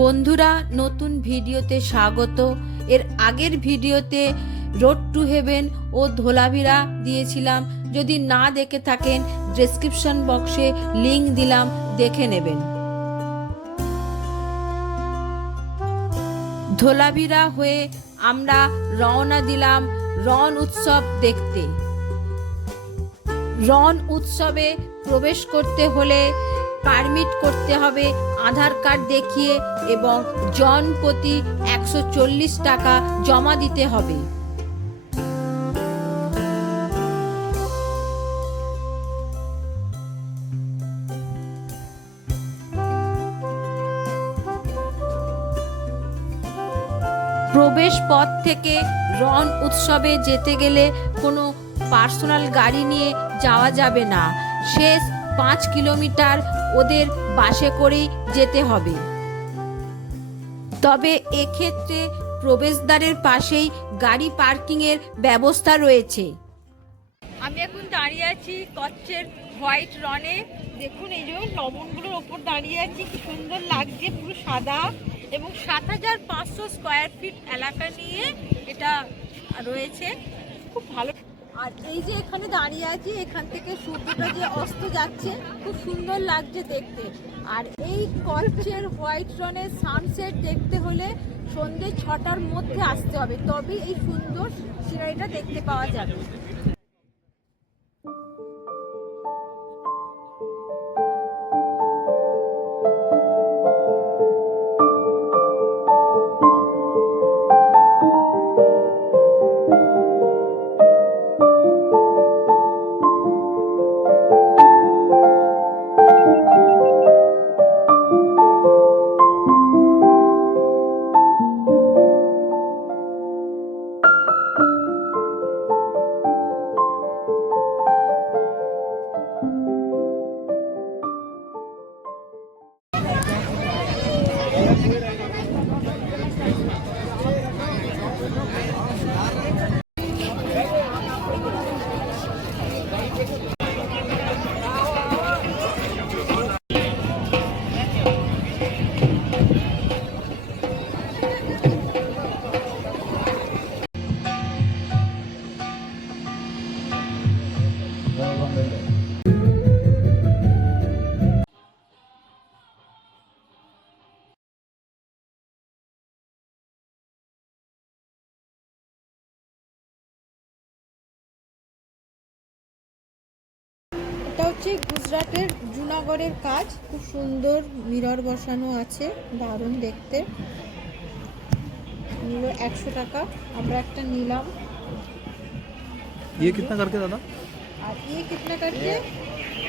বন্ধুরা, নতুন ভিডিওতে স্বাগত। এর আগের ভিডিওতে রোড টু হেভেন ও ধোলাভিরা দিয়েছিলাম। যদি না দেখে থাকেন, ডেসক্রিপশন বক্সে লিংক দিলাম, দেখে নেবেন। ধোলাভিরা হয়ে আমরা রওনা দিলাম রন উৎসব দেখতে। রন উৎসবে প্রবেশ করতে হলে পারমিট করতে হবে আধার কার্ড দেখিয়ে এবং জন প্রতি 140 টাকা জমা দিতে হবে। প্রবেশ পথ থেকে রন উৎসবে যেতে গেলে কোনো পার্সোনাল গাড়ি নিয়ে যাওয়া যাবে না। শেষ 5 কিলোমিটার ওদের বাসে করেই যেতে হবে। তবে এক্ষেত্রে প্রবেশদ্বারের পাশেই গাড়ি পার্কিংয়ের ব্যবস্থা রয়েছে। আমি এখন দাঁড়িয়ে আছি কচ্ছের হোয়াইট রনে। দেখুন, এই যে লবণগুলোর ওপর দাঁড়িয়ে আছি, কি সুন্দর লাগছে, পুরো সাদা এবং 7500 স্কোয়ার ফিট এলাকা নিয়ে এটা রয়েছে, খুব ভালো। আর এই যে এখানে দাঁড়িয়ে আছি, এখান থেকে সূর্যটা যে অস্ত যাচ্ছে, খুব সুন্দর লাগছে দেখতে। আর এই কচ্ছের হোয়াইট রনের সানসেট দেখতে হলে সন্ধ্যে 6টার মধ্যে আসতে হবে, তবে এই সুন্দর সিনারিটা দেখতে পাওয়া যাবে। এটা হচ্ছে গুজরাটের জুনাগড়ের কাজ, খুব সুন্দর মিরর বসানো আছে, দারুণ দেখতে। নিল 100 টাকা, আমরা একটা নিলাম। ये कितना करके दादा? और ये कितना करके?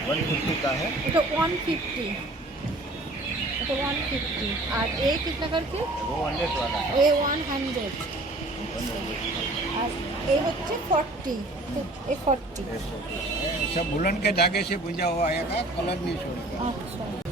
150 का है। এটা 150, এটা 150। আর ये कितना करके? वो 100 वाला है। ये 100। আর এই হচ্ছে 40, ये 40। सब बुलंद के धागे से बुझा हुआ आएगा, कलर नहीं छोड़ेगा। अच्छा।